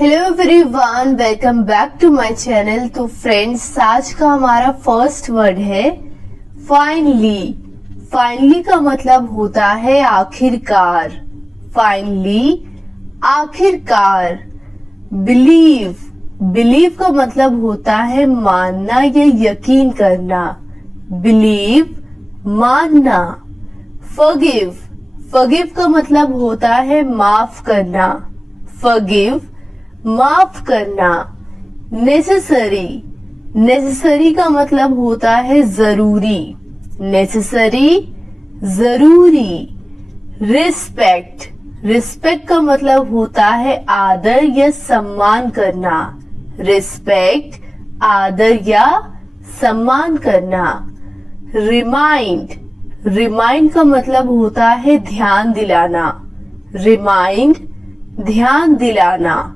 Hello everyone, welcome back to my channel. तो friends, आज का हमारा फर्स्ट वर्ड है फाइनली। फाइनली का मतलब होता है आखिरकार। फाइनली, आखिरकार। बिलीव, बिलीव का मतलब होता है मानना या यकीन करना। बिलीव, मानना। फॉरगिव, फॉरगिव का मतलब होता है माफ करना। फॉरगिव, माफ करना। नेसेसरी, नेसेसरी का मतलब होता है जरूरी। नेसेसरी, जरूरी। रिस्पेक्ट, रिस्पेक्ट का मतलब होता है आदर या सम्मान करना। रिस्पेक्ट, आदर या सम्मान करना। रिमाइंड, रिमाइंड का मतलब होता है ध्यान दिलाना। रिमाइंड, ध्यान दिलाना।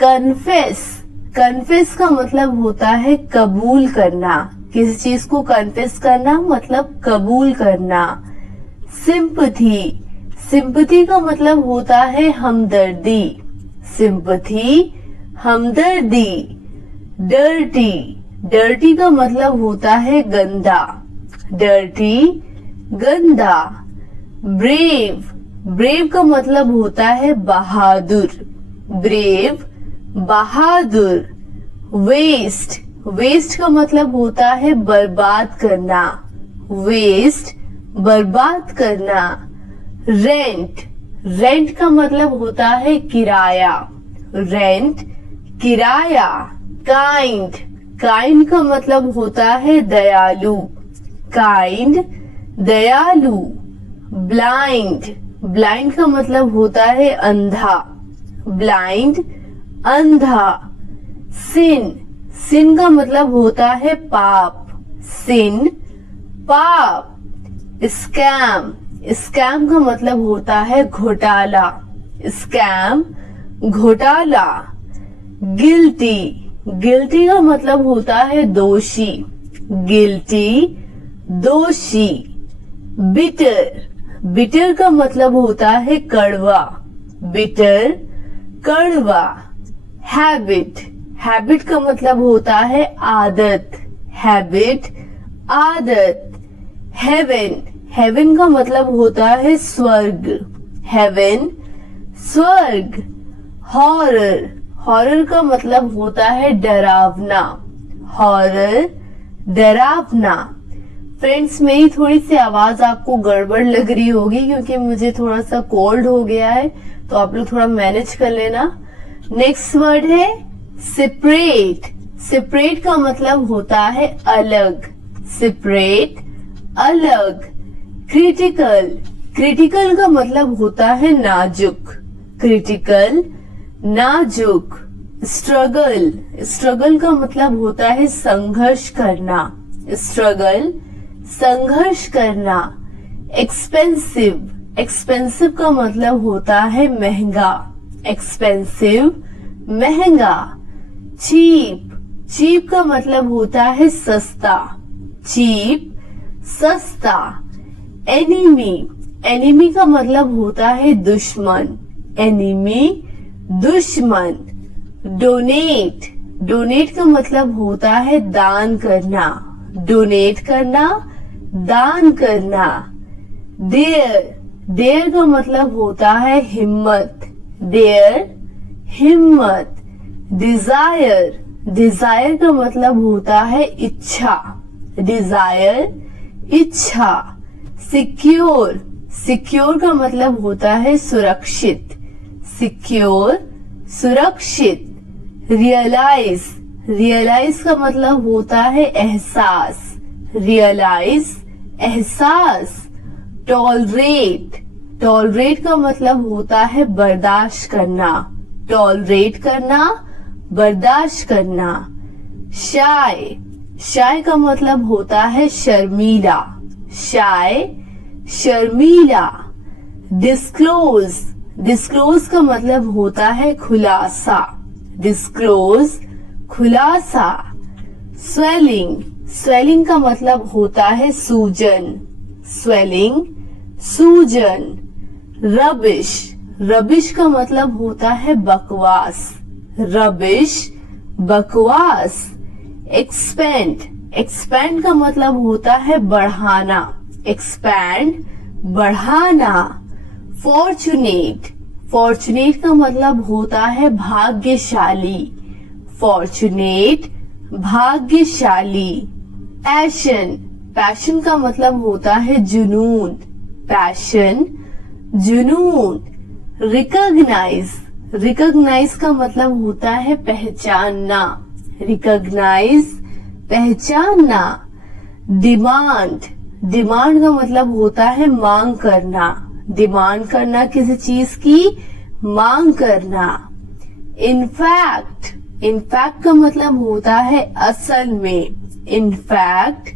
कन्फेस, कन्फेस का मतलब होता है कबूल करना। किसी चीज को कन्फेस करना मतलब कबूल करना। सिंपथी, सिंपथी का मतलब होता है हमदर्दी। सिंपथी, हमदर्दी। डर्टी, डर्टी का मतलब होता है गंदा। डर्टी, गंदा। ब्रेव, ब्रेव का मतलब होता है बहादुर। ब्रेव, बहादुर। वेस्ट, वेस्ट का मतलब होता है बर्बाद करना। वेस्ट, बर्बाद करना। रेंट, रेंट का मतलब होता है किराया। रेंट, किराया। काइंड, काइंड का मतलब होता है दयालु। काइंड, दयालु। ब्लाइंड, ब्लाइंड का मतलब होता है अंधा। ब्लाइंड, अंधा। सिन, सिन का मतलब होता है पाप। सिन, पाप। स्कैम, स्कैम का मतलब होता है घोटाला। स्कैम, घोटाला। गिल्टी, गिल्टी का मतलब होता है दोषी। गिल्टी, दोषी। बिटर, बिटर का मतलब होता है कड़वा। बिटर, कड़वा। हैबिट, हैबिट का मतलब होता है आदत। हैबिट, आदत। हेवन, हेवन का मतलब होता है स्वर्ग। हेवन, स्वर्ग। हॉरर, हॉरर का मतलब होता है डरावना। हॉरर, डरावना। फ्रेंड्स, मेरी थोड़ी सी आवाज आपको गड़बड़ लग रही होगी क्योंकि मुझे थोड़ा सा कोल्ड हो गया है, तो आप लोग थोड़ा मैनेज कर लेना। नेक्स्ट वर्ड है सेपरेट। सेपरेट का मतलब होता है अलग। सेपरेट, अलग। क्रिटिकल, क्रिटिकल का मतलब होता है नाजुक। क्रिटिकल, नाजुक। स्ट्रगल, स्ट्रगल का मतलब होता है संघर्ष करना। स्ट्रगल, संघर्ष करना। एक्सपेंसिव, एक्सपेंसिव का मतलब होता है महंगा। एक्सपेंसिव, महंगा। चीप, चीप का मतलब होता है सस्ता। चीप, सस्ता। एनिमी, एनिमी का मतलब होता है दुश्मन। एनिमी, दुश्मन। डोनेट, डोनेट का मतलब होता है दान करना। डोनेट करना, दान करना। डेयर, डेयर का मतलब होता है हिम्मत। डेयर, हिम्मत। डिजायर, डिजायर का मतलब होता है इच्छा। डिजायर, इच्छा। सिक्योर, सिक्योर का मतलब होता है सुरक्षित। सिक्योर, सुरक्षित। रियलाइज, रियलाइज का मतलब होता है एहसास। रियलाइज, एहसास। टॉलरेट, टॉलरेट का मतलब होता है बर्दाश्त करना। टॉलरेट करना, बर्दाश्त करना। शाय, शाय का मतलब होता है शर्मीला। शाय, शर्मीला। डिस्क्लोज, डिस्क्लोज का मतलब होता है खुलासा। डिस्क्लोज, खुलासा। स्वेलिंग, स्वेलिंग का मतलब होता है सूजन। स्वेलिंग, सूजन। रबिश, रबिश का मतलब होता है बकवास। रबिश, बकवास। एक्सपेंड, एक्सपेंड का मतलब होता है बढ़ाना, एक्सपैंड, बढ़ाना। फॉर्चुनेट, फॉर्चुनेट का मतलब होता है भाग्यशाली, फॉर्चुनेट, भाग्यशाली। पैशन, पैशन का मतलब होता है जुनून, पैशन, जुनून। रिकॉग्नाइज, रिकॉग्नाइज का मतलब होता है पहचानना, रिकॉग्नाइज, पहचानना। डिमांड, डिमांड का मतलब होता है मांग करना, डिमांड करना किसी चीज की, मांग करना। इनफैक्ट, इनफैक्ट का मतलब होता है असल में, इनफैक्ट,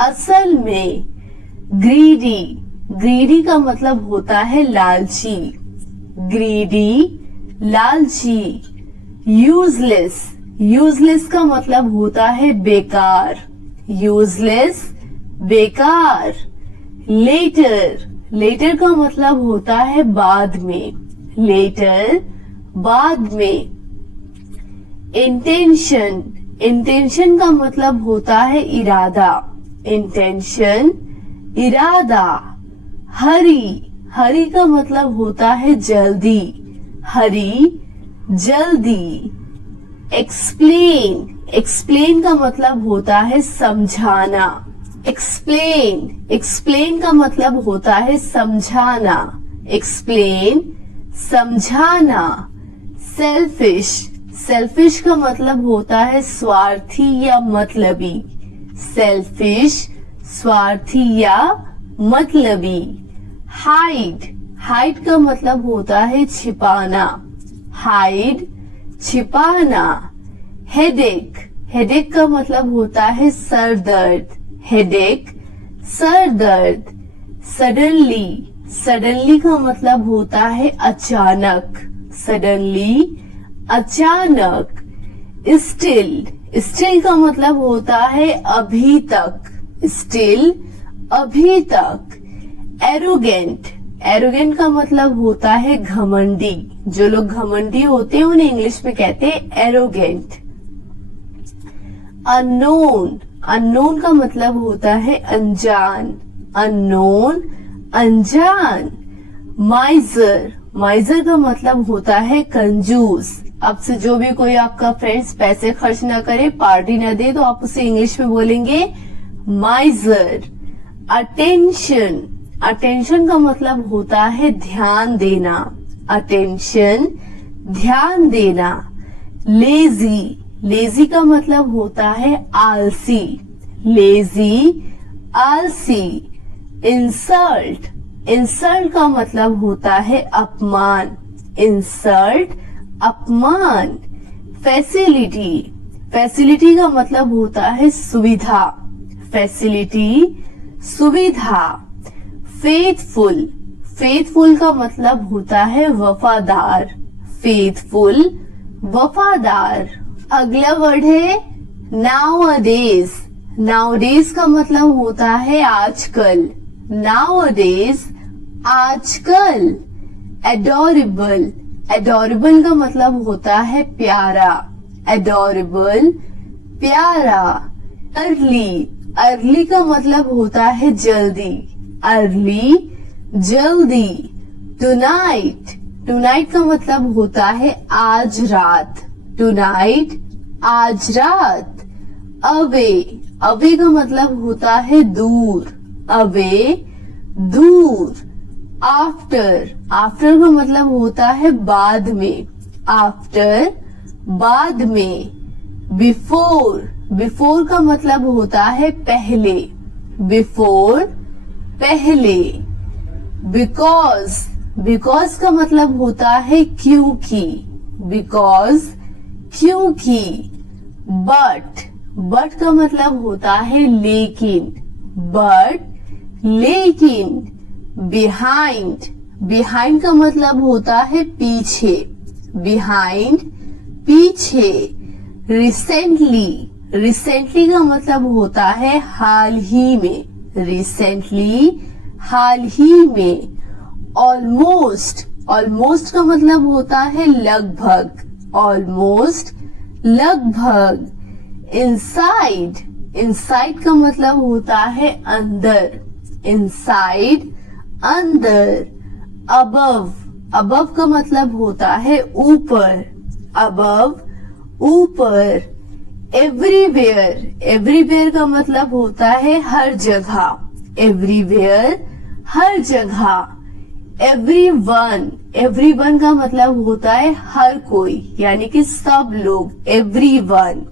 असल में। ग्रीडी, ग्रीडी का मतलब होता है लालची, ग्रीडी, लालची। यूजलेस, यूजलेस का मतलब होता है बेकार, यूजलेस, बेकार। लेटर, लेटर का मतलब होता है बाद में, लेटर, बाद में। इंटेंशन, इंटेंशन का मतलब होता है इरादा, इंटेंशन, इरादा। हरी, हरी का मतलब होता है जल्दी, हरी, जल्दी। एक्सप्लेन, एक्सप्लेन का मतलब होता है समझाना, एक्सप्लेन, एक्सप्लेन का मतलब होता है समझाना, एक्सप्लेन, समझाना। सेल्फिश, सेल्फिश का मतलब होता है स्वार्थी या मतलबी, सेल्फिश, स्वार्थी या मतलबी। हाइड, हाइड का मतलब होता है छिपाना, हाइड, छिपाना। हेडेक, हेडेक का मतलब होता है सर दर्द, हेडेक, सर दर्द। सडनली, सडनली का मतलब होता है अचानक, सडनली, अचानक। स्टिल, स्टिल का मतलब होता है अभी तक, स्टिल, अभी तक। एरोगेंट, एरोगेंट का मतलब होता है घमंडी, जो लोग घमंडी होते हैं उन्हें इंग्लिश में कहते हैं एरोगेंट। अननोन, अननोन का मतलब होता है अनजान, अननोन, अनजान। माइजर, माइजर का मतलब होता है कंजूस। अब से जो भी कोई आपका फ्रेंड्स पैसे खर्च ना करे, पार्टी ना दे, तो आप उसे इंग्लिश में बोलेंगे माइजर। अटेंशन, अटेंशन का मतलब होता है ध्यान देना, अटेंशन, ध्यान देना। लेजी, लेजी का मतलब होता है आलसी, लेजी, आलसी। इंसल्ट, इंसल्ट का मतलब होता है अपमान, इंसल्ट, अपमान। फैसिलिटी, फैसिलिटी का मतलब होता है सुविधा, फैसिलिटी, सुविधा। फेथफुल, फेथफुल का मतलब होता है वफादार, फेथफुल, वफादार। अगला वर्ड है नाउअडेज, नाउअडेज का मतलब होता है आजकल, नाउअडेज, आजकल। एडोरेबल, एडोरेबल का मतलब होता है प्यारा, एडोरेबल, प्यारा। अर्ली, अर्ली का मतलब होता है जल्दी, अर्ली, जल्दी। टुनाइट, टुनाइट का मतलब होता है आज रात, टुनाइट, आज रात। अवे, अवे का मतलब होता है दूर, अवे, दूर। आफ्टर, आफ्टर का मतलब होता है बाद में, आफ्टर, बाद में। बिफोर, बिफोर का मतलब होता है पहले, बिफोर, पहले। बिकॉज, बिकॉज का मतलब होता है क्योंकि, बिकॉज, क्योंकि। बट, बट का मतलब होता है लेकिन, बट, लेकिन। बिहाइंड, बिहाइंड का मतलब होता है पीछे, बिहाइंड, पीछे। रिसेंटली, रिसेंटली का मतलब होता है हाल ही में, रिसेंटली, हाल ही में। ऑलमोस्ट, ऑलमोस्ट का मतलब होता है लगभग, ऑलमोस्ट, लगभग। इनसाइड, इनसाइड का मतलब होता है अंदर, इनसाइड, अंदर। अबव, अबव का मतलब होता है ऊपर, अबव, ऊपर। एवरीवेयर, एवरीवेयर का मतलब होता है हर जगह, एवरीवेयर, हर जगह। एवरीवन, एवरीवन का मतलब होता है हर कोई, यानी कि सब लोग, एवरीवन।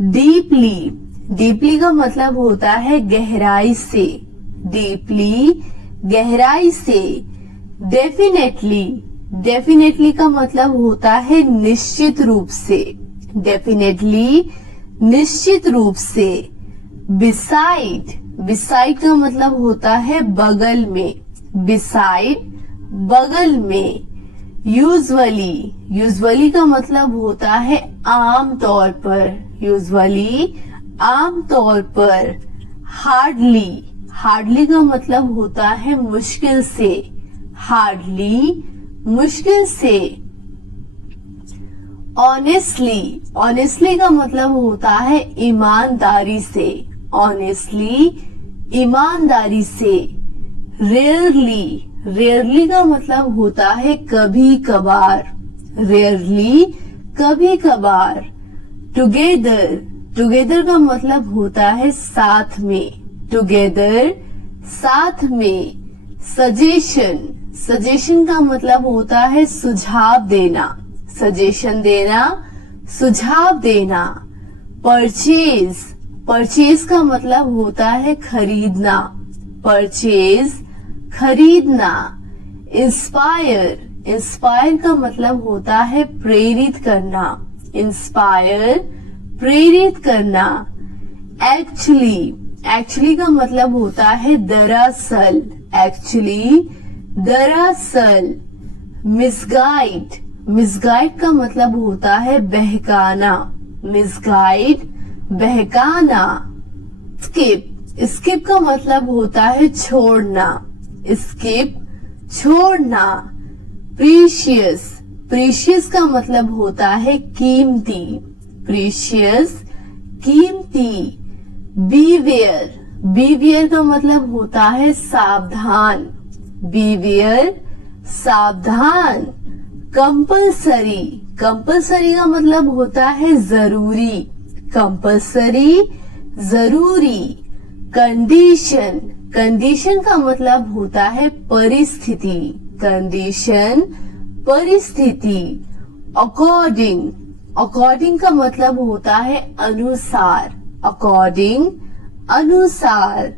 डीपली, डीपली का मतलब होता है गहराई से, डीपली, गहराई से। डेफिनेटली, डेफिनेटली का मतलब होता है निश्चित रूप से, डेफिनेटली, निश्चित रूप से। बिसाइड, बिसाइड का मतलब होता है बगल में, बिसाइड, बगल में। यूजुअली, यूजुअली का मतलब होता है आम तौर पर, यूजुअली, आम तौर पर। हार्डली, हार्डली का मतलब होता है मुश्किल से, हार्डली, मुश्किल से। ऑनेस्टली, ऑनेस्टली का मतलब होता है ईमानदारी से, ऑनेस्टली, ईमानदारी से। रेयरली, रेयरली का मतलब होता है कभी कभार, रेयरली, कभी कभार। टुगेदर, टुगेदर का मतलब होता है साथ में, टुगेदर, साथ में। सजेशन, सजेशन का मतलब होता है सुझाव देना, सजेशन देना, सुझाव देना। परचेज, परचेज का मतलब होता है खरीदना, परचेज, खरीदना। इंस्पायर, इंस्पायर का मतलब होता है प्रेरित करना, इंस्पायर, प्रेरित करना। एक्चुअली, एक्चुअली का मतलब होता है दरअसल, एक्चुअली, दरअसल। मिसगाइड, मिसगाइड का मतलब होता है बहकाना, मिसगाइड, बहकाना। स्किप, स्किप का मतलब होता है छोड़ना, स्किप, छोड़ना। प्रीशियस, प्रीशियस का मतलब होता है कीमती, प्रीशियस, कीमती। बीवेयर, बीवेयर का मतलब होता है सावधान, बीवेयर, सावधान। कंपल्सरी, कंपल्सरी का मतलब होता है जरूरी, कंपल्सरी, जरूरी। कंडीशन, कंडीशन का मतलब होता है परिस्थिति, कंडीशन, परिस्थिति। अकॉर्डिंग, अकॉर्डिंग का मतलब होता है अनुसार, अकॉर्डिंग, अनुसार।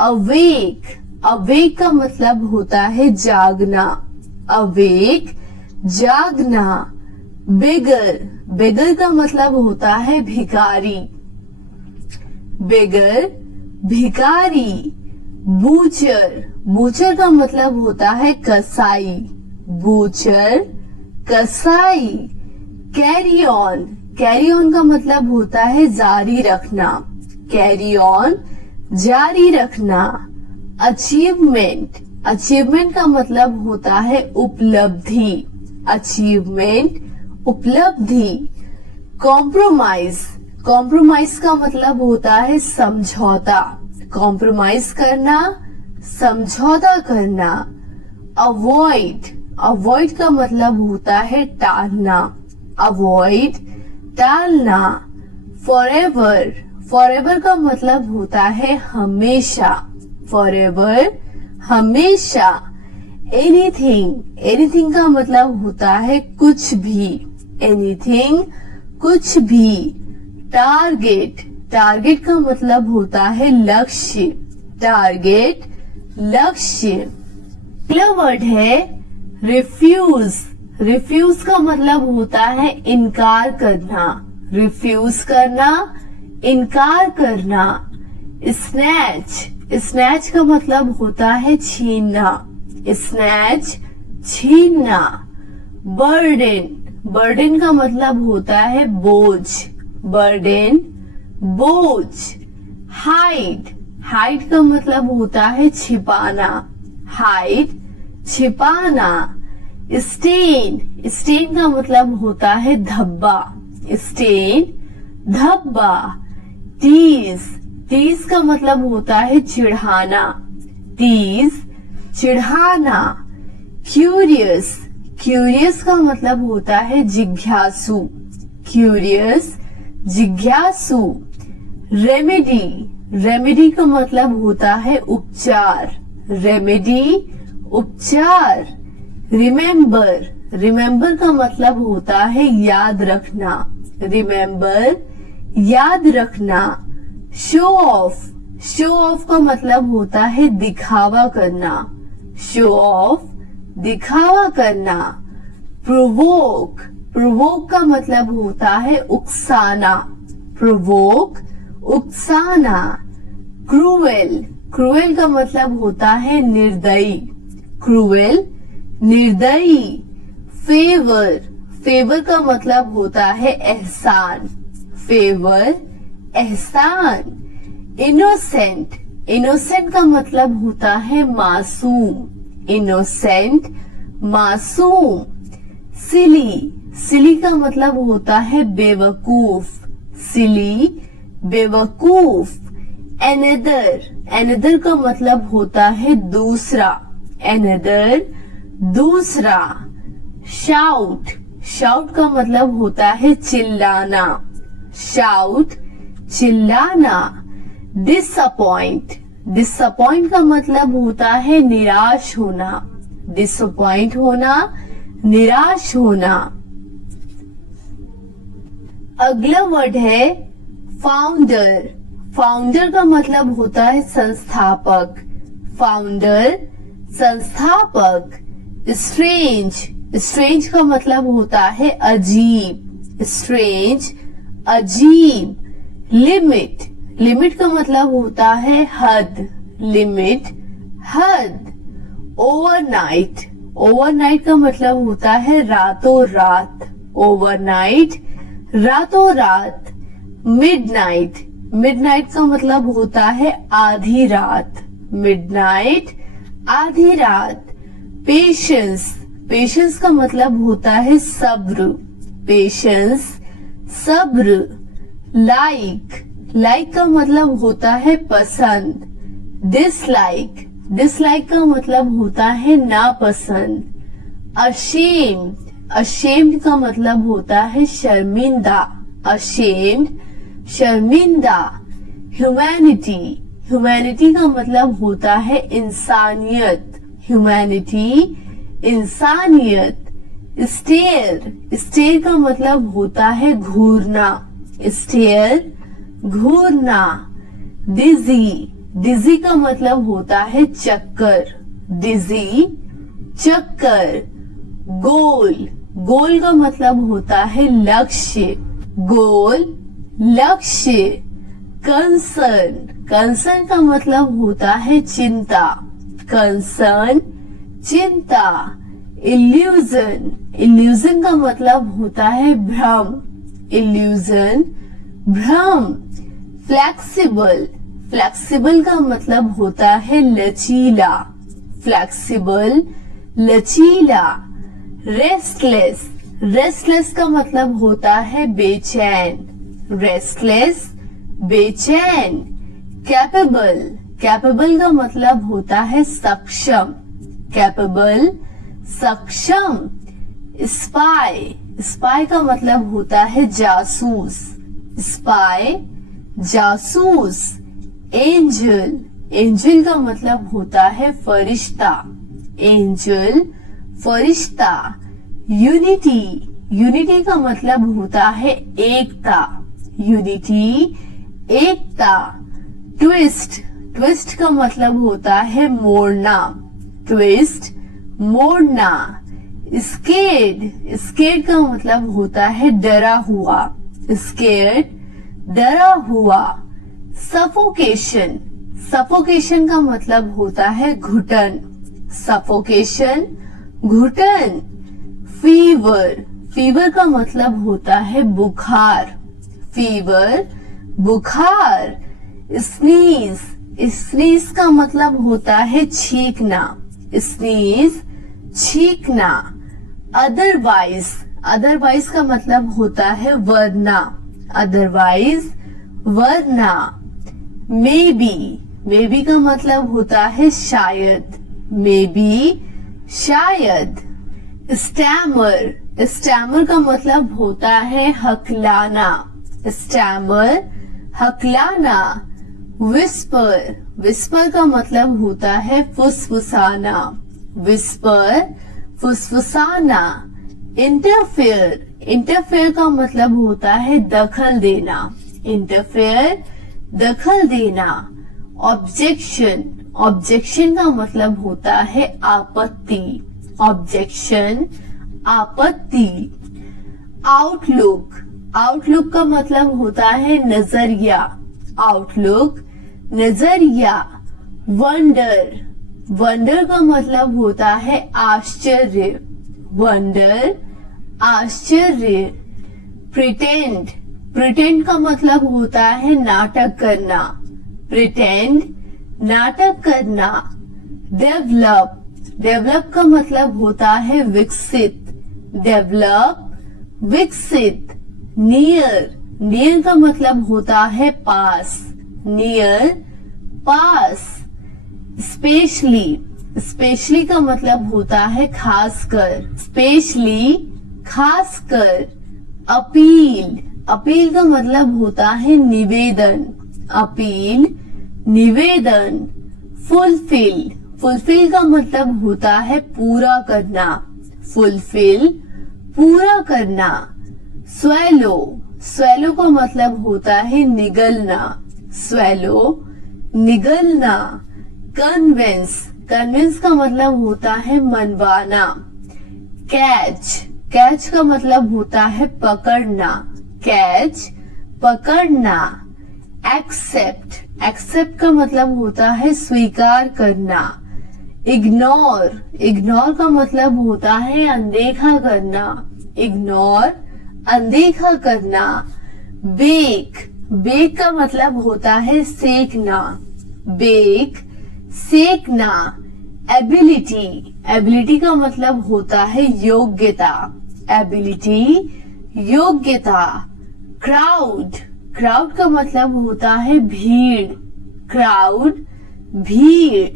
अवेक, अवेक का मतलब होता है जागना, अवेक, जागना। बेगर, बेगर का मतलब होता है भिखारी, बेगर, भिखारी। बूचर, बूचर का मतलब होता है कसाई, बूचर, कसाई। कैरी ऑन, कैरी ऑन का मतलब होता है जारी रखना, कैरी ऑन, जारी रखना। अचीवमेंट, अचीवमेंट का मतलब होता है उपलब्धि, अचीवमेंट, उपलब्धि। कॉम्प्रोमाइज, कॉम्प्रोमाइज का मतलब होता है समझौता, कॉम्प्रोमाइज करना, समझौता करना। अवॉइड, अवॉइड का मतलब होता है टालना, अवॉइड, टालना। फॉरएवर, फॉरएवर का मतलब होता है हमेशा, फॉरएवर, हमेशा। एनीथिंग, एनीथिंग का मतलब होता है कुछ भी, एनीथिंग, कुछ भी। टारगेट, टारगेट का मतलब होता है लक्ष्य, टारगेट, लक्ष्य। अगला वर्ड है रिफ्यूज, रिफ्यूज का मतलब होता है इनकार करना, रिफ्यूज करना, इनकार करना। स्नैच, स्नैच का मतलब होता है छीनना, स्नैच, छीनना। बर्डन, बर्डन का मतलब होता है बोझ, बर्डन, बोझ। हाइड, हाइड का मतलब होता है छिपाना, हाइड, छिपाना। स्टेन, स्टेन का मतलब होता है धब्बा, स्टेन धब्बा। टीज, टीज का मतलब होता है चिढ़ाना, टीज चिढ़ाना। क्यूरियस, क्यूरियस का मतलब होता है जिज्ञासु, क्यूरियस जिज्ञासु। रेमेडी, रेमेडी का मतलब होता है उपचार, रेमेडी उपचार। रिमेम्बर, रिमेम्बर का मतलब होता है याद रखना, रिमेम्बर याद रखना। शो ऑफ, शो ऑफ का मतलब होता है दिखावा करना, शो ऑफ दिखावा करना। प्रोवोक, प्रोवोक का मतलब होता है उकसाना, प्रोवोक उकसाना। क्रूएल, क्रूएल का मतलब होता है निर्दयी, क्रूएल निर्दयी। फेवर, फेवर का मतलब होता है एहसान, फेवर एहसान। इनोसेंट, इनोसेंट का मतलब होता है मासूम, इनोसेंट मासूम। सिली, सिली का मतलब होता है बेवकूफ, सिली बेवकूफ। एनदर, एनदर का मतलब होता है दूसरा, एनदर दूसरा। शाउट, शाउट का मतलब होता है चिल्लाना, शाउट चिल्लाना। डिसअपॉइंट, डिसअपॉइंट का मतलब होता है निराश होना, डिसअपॉइंट होना निराश होना। अगला वर्ड है फाउंडर, फाउंडर का मतलब होता है संस्थापक, फाउंडर संस्थापक। स्ट्रेंज, स्ट्रेंज का मतलब होता है अजीब, स्ट्रेंज अजीब। लिमिट, लिमिट का मतलब होता है हद, लिमिट हद। ओवरनाइट, ओवरनाइट का मतलब होता है रातों रात, ओवरनाइट रातों रात। मिडनाइट, मिडनाइट का मतलब होता है आधी रात, मिडनाइट आधी रात। पेशेंस, पेशेंस का मतलब होता है सब्र, पेशेंस सब्र। लाइक, लाइक का मतलब होता है पसंद। डिसलाइक, डिसलाइक का मतलब होता है नापसंद। अशेम्ड, अशेम्ड का मतलब होता है शर्मिंदा, अशेम्ड शर्मिंदा। ह्यूमैनिटी, ह्यूमैनिटी का मतलब होता है इंसानियत, ह्यूमैनिटी इंसानियत। स्टेयर, स्टेयर का मतलब होता है घूरना, स्टेयर घूरना। डिजी, डिजी का मतलब होता है चक्कर, डिजी चक्कर। गोल, गोल का मतलब होता है लक्ष्य, गोल लक्ष्य। कंसर्न, कंसर्न का मतलब होता है चिंता, कंसर्न चिंता। इल्यूजन, इल्यूजन का मतलब होता है भ्रम, इल्यूजन भ्रम। फ्लेक्सिबल, फ्लेक्सिबल का मतलब होता है लचीला, फ्लेक्सिबल लचीला। रेस्टलेस, रेस्टलेस का मतलब होता है बेचैन, रेस्टलेस बेचैन। कैपेबल, कैपेबल का मतलब होता है सक्षम, कैपेबल सक्षम। स्पाई, स्पाई का मतलब होता है जासूस, स्पाई जासूस। एंजल, एंजल का मतलब होता है फरिश्ता, एंजल फरिश्ता। यूनिटी, यूनिटी का मतलब होता है एकता, यूनिटी एकता। ट्विस्ट, ट्विस्ट का मतलब होता है मोड़ना, ट्विस्ट मोड़ना। स्केर्ड, स्केर्ड का मतलब होता है डरा हुआ, स्केर्ड डरा हुआ। सफोकेशन, सफोकेशन का मतलब होता है घुटन, सफोकेशन घुटन। फीवर, फीवर का मतलब होता है बुखार, फीवर बुखार। स्नीज, स्नीज का मतलब होता है छींकना, स्नीज छींकना। अदरवाइज, अदरवाइज का मतलब होता है वरना, अदरवाइज वरना। मे बी का मतलब होता है शायद, मे बी शायद। स्टैमर, स्टैमर का मतलब होता है हकलाना, स्टैमर हकलाना। विस्पर, विस्पर का मतलब होता है फुसफुसाना, विस्पर फुसफुसाना। इंटरफेयर, इंटरफेयर का मतलब होता है दखल देना, इंटरफेयर दखल देना। ऑब्जेक्शन, ऑब्जेक्शन का मतलब होता है आपत्ति, ऑब्जेक्शन आपत्ति। आउटलुक, आउटलुक का मतलब होता है नजरिया, आउटलुक नजरिया। वंडर, वंडर का मतलब होता है आश्चर्य, वंडर आश्चर्य। प्रिटेंड, प्रिटेंड का मतलब होता है नाटक करना, प्रिटेंड नाटक करना। डेवलप, डेवलप का मतलब होता है विकसित, डेवलप विकसित। नियर, नियर का मतलब होता है पास, नियर पास। स्पेशली, स्पेशली का मतलब होता है खासकर, स्पेशली खासकर। अपील, अपील का मतलब होता है निवेदन, अपील निवेदन। फुलफिल, फुलफिल का मतलब होता है पूरा करना, फुलफिल पूरा करना। स्वेलो, स्वेलो का मतलब होता है निगलना, स्वेलो निगलना। कन्विंस, कन्विंस का मतलब होता है मनवाना। कैच, कैच का मतलब होता है पकड़ना, कैच पकड़ना। एक्सेप्ट, एक्सेप्ट का मतलब होता है स्वीकार करना। इग्नोर, इग्नोर का मतलब होता है अनदेखा करना, इग्नोर अनदेखा करना। बेक, बेक का मतलब होता है सेकना, बेक सेकना। एबिलिटी, एबिलिटी का मतलब होता है योग्यता, एबिलिटी योग्यता। क्राउड, क्राउड का मतलब होता है भीड़, क्राउड भीड़।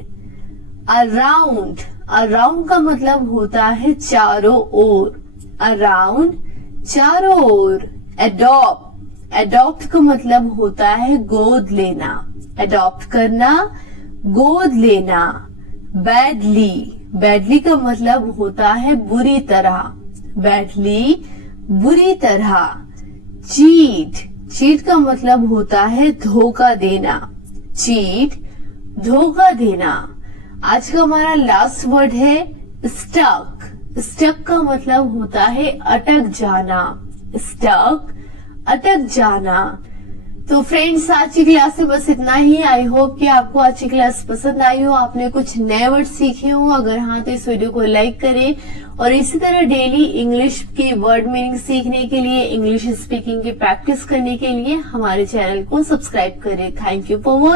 अराउंड, अराउंड का मतलब होता है चारों ओर, अराउंड चारों ओर। एडॉप्ट, एडॉप्ट का मतलब होता है गोद लेना, एडॉप्ट करना गोद लेना। बैडली, बैडली का मतलब होता है बुरी तरह, बैडली बुरी तरह। चीट, चीट का मतलब होता है धोखा देना, चीट धोखा देना। आज का हमारा लास्ट वर्ड है स्टक, स्टक का मतलब होता है अटक जाना, स्टक अटक जाना। तो फ्रेंड्स आज की क्लास से बस इतना ही। आई होप कि आपको आज की क्लास पसंद आई हो, आपने कुछ नए वर्ड सीखे हो। अगर हाँ तो इस वीडियो को लाइक करें और इसी तरह डेली इंग्लिश की वर्ड मीनिंग सीखने के लिए, इंग्लिश स्पीकिंग की प्रैक्टिस करने के लिए हमारे चैनल को सब्सक्राइब करें। Thank you for watching.